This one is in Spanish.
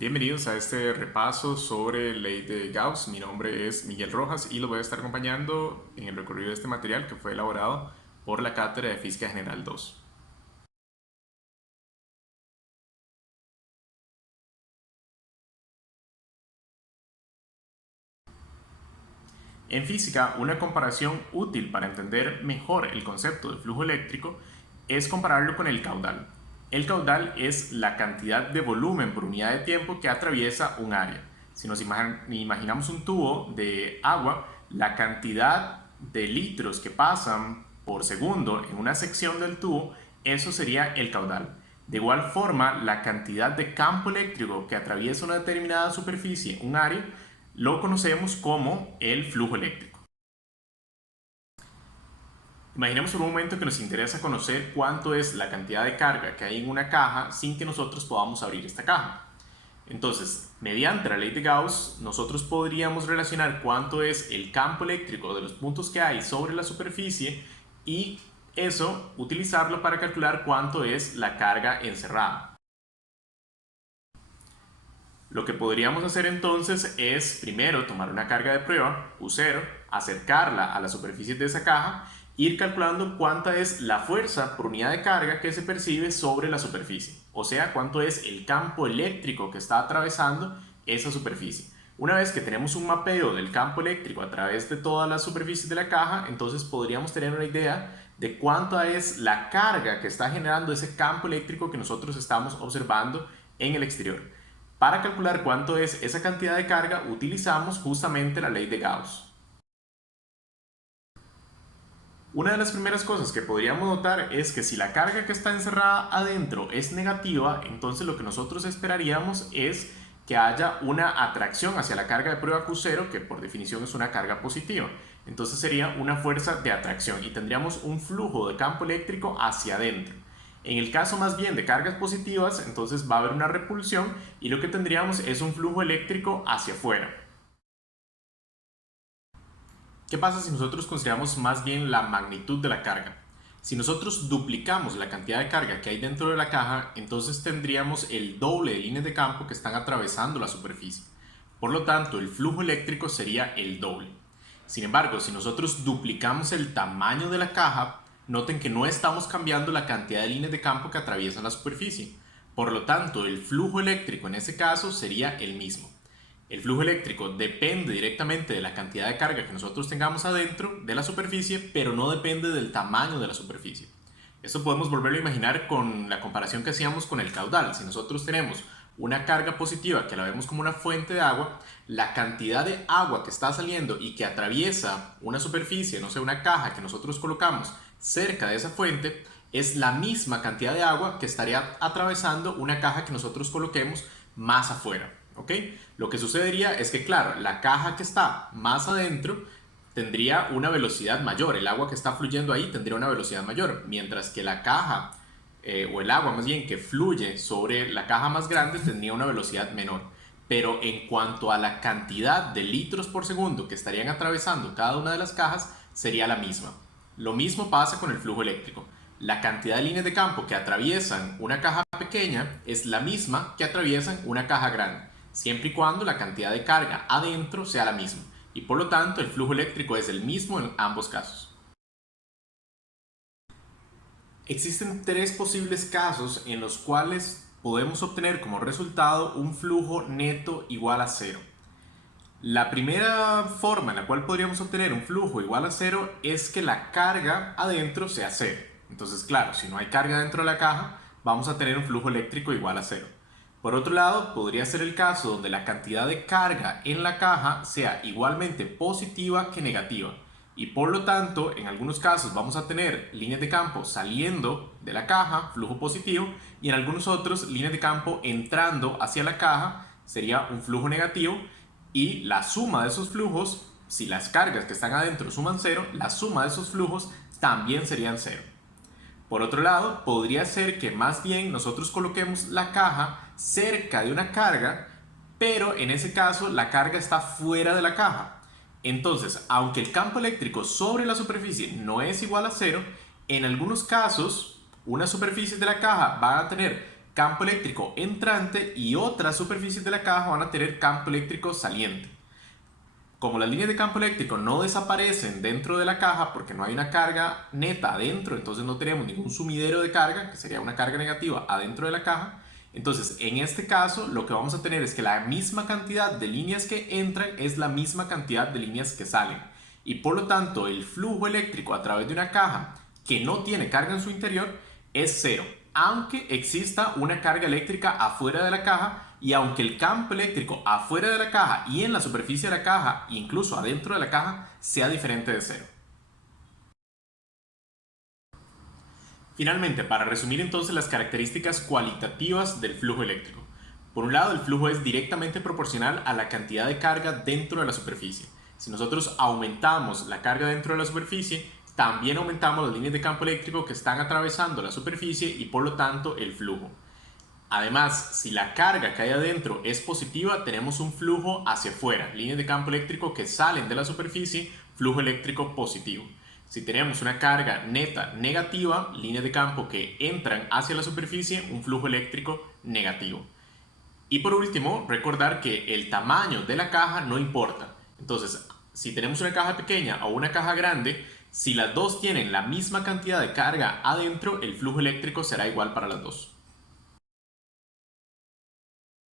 Bienvenidos a este repaso sobre ley de Gauss. Mi nombre es Miguel Rojas y lo voy a estar acompañando en el recorrido de este material que fue elaborado por la Cátedra de Física General 2. En física, una comparación útil para entender mejor el concepto de flujo eléctrico es compararlo con el caudal. El caudal es la cantidad de volumen por unidad de tiempo que atraviesa un área. Si nos imaginamos un tubo de agua, la cantidad de litros que pasan por segundo en una sección del tubo, eso sería el caudal. De igual forma, la cantidad de campo eléctrico que atraviesa una determinada superficie, un área, lo conocemos como el flujo eléctrico. Imaginemos por un momento que nos interesa conocer cuánto es la cantidad de carga que hay en una caja sin que nosotros podamos abrir esta caja. Entonces, mediante la ley de Gauss, nosotros podríamos relacionar cuánto es el campo eléctrico de los puntos que hay sobre la superficie y eso utilizarlo para calcular cuánto es la carga encerrada. Lo que podríamos hacer entonces es primero tomar una carga de prueba, U0, acercarla a la superficie de esa caja, ir calculando cuánta es la fuerza por unidad de carga que se percibe sobre la superficie, o sea, cuánto es el campo eléctrico que está atravesando esa superficie. Una vez que tenemos un mapeo del campo eléctrico a través de todas las superficies de la caja, entonces podríamos tener una idea de cuánta es la carga que está generando ese campo eléctrico que nosotros estamos observando en el exterior. Para calcular cuánto es esa cantidad de carga, utilizamos justamente la ley de Gauss. Una de las primeras cosas que podríamos notar es que si la carga que está encerrada adentro es negativa, entonces lo que nosotros esperaríamos es que haya una atracción hacia la carga de prueba Q0, que por definición es una carga positiva. Entonces sería una fuerza de atracción y tendríamos un flujo de campo eléctrico hacia adentro. En el caso más bien de cargas positivas, entonces va a haber una repulsión y lo que tendríamos es un flujo eléctrico hacia afuera. ¿Qué pasa si nosotros consideramos más bien la magnitud de la carga? Si nosotros duplicamos la cantidad de carga que hay dentro de la caja, entonces tendríamos el doble de líneas de campo que están atravesando la superficie. Por lo tanto, el flujo eléctrico sería el doble. Sin embargo, si nosotros duplicamos el tamaño de la caja, noten que no estamos cambiando la cantidad de líneas de campo que atraviesan la superficie. Por lo tanto, el flujo eléctrico en ese caso sería el mismo. El flujo eléctrico depende directamente de la cantidad de carga que nosotros tengamos adentro de la superficie, pero no depende del tamaño de la superficie. Esto podemos volverlo a imaginar con la comparación que hacíamos con el caudal. Si nosotros tenemos una carga positiva que la vemos como una fuente de agua, la cantidad de agua que está saliendo y que atraviesa una superficie, no sé, una caja que nosotros colocamos cerca de esa fuente, es la misma cantidad de agua que estaría atravesando una caja que nosotros coloquemos más afuera. ¿Ok? Lo que sucedería es que, claro, la caja que está más adentro tendría una velocidad mayor, el agua que está fluyendo ahí tendría una velocidad mayor, mientras que la caja, o el agua más bien que fluye sobre la caja más grande tendría una velocidad menor. Pero en cuanto a la cantidad de litros por segundo que estarían atravesando cada una de las cajas, sería la misma. Lo mismo pasa con el flujo eléctrico. La cantidad de líneas de campo que atraviesan una caja pequeña es la misma que atraviesan una caja grande, siempre y cuando la cantidad de carga adentro sea la misma, y por lo tanto el flujo eléctrico es el mismo en ambos casos. Existen tres posibles casos en los cuales podemos obtener como resultado un flujo neto igual a cero. La primera forma en la cual podríamos obtener un flujo igual a cero es que la carga adentro sea cero. Entonces, claro, si no hay carga dentro de la caja, vamos a tener un flujo eléctrico igual a cero. Por otro lado, podría ser el caso donde la cantidad de carga en la caja sea igualmente positiva que negativa. Y por lo tanto, en algunos casos vamos a tener líneas de campo saliendo de la caja, flujo positivo, y en algunos otros líneas de campo entrando hacia la caja, sería un flujo negativo, y la suma de esos flujos, si las cargas que están adentro suman cero, la suma de esos flujos también serían cero. Por otro lado, podría ser que más bien nosotros coloquemos la caja cerca de una carga, pero en ese caso la carga está fuera de la caja. Entonces, aunque el campo eléctrico sobre la superficie no es igual a cero, en algunos casos, unas superficies de la caja van a tener campo eléctrico entrante y otras superficies de la caja van a tener campo eléctrico saliente. Como las líneas de campo eléctrico no desaparecen dentro de la caja porque no hay una carga neta adentro, entonces no tenemos ningún sumidero de carga, que sería una carga negativa adentro de la caja, entonces en este caso lo que vamos a tener es que la misma cantidad de líneas que entran es la misma cantidad de líneas que salen. Y por lo tanto el flujo eléctrico a través de una caja que no tiene carga en su interior es cero, aunque exista una carga eléctrica afuera de la caja y aunque el campo eléctrico afuera de la caja y en la superficie de la caja, incluso adentro de la caja, sea diferente de cero. Finalmente, para resumir entonces las características cualitativas del flujo eléctrico. Por un lado, el flujo es directamente proporcional a la cantidad de carga dentro de la superficie. Si nosotros aumentamos la carga dentro de la superficie, también aumentamos las líneas de campo eléctrico que están atravesando la superficie y por lo tanto el flujo. Además, si la carga que hay adentro es positiva, tenemos un flujo hacia afuera, líneas de campo eléctrico que salen de la superficie, flujo eléctrico positivo. Si tenemos una carga neta negativa, líneas de campo que entran hacia la superficie, un flujo eléctrico negativo. Y por último, recordar que el tamaño de la caja no importa. Entonces, si tenemos una caja pequeña o una caja grande, si las dos tienen la misma cantidad de carga adentro, el flujo eléctrico será igual para las dos.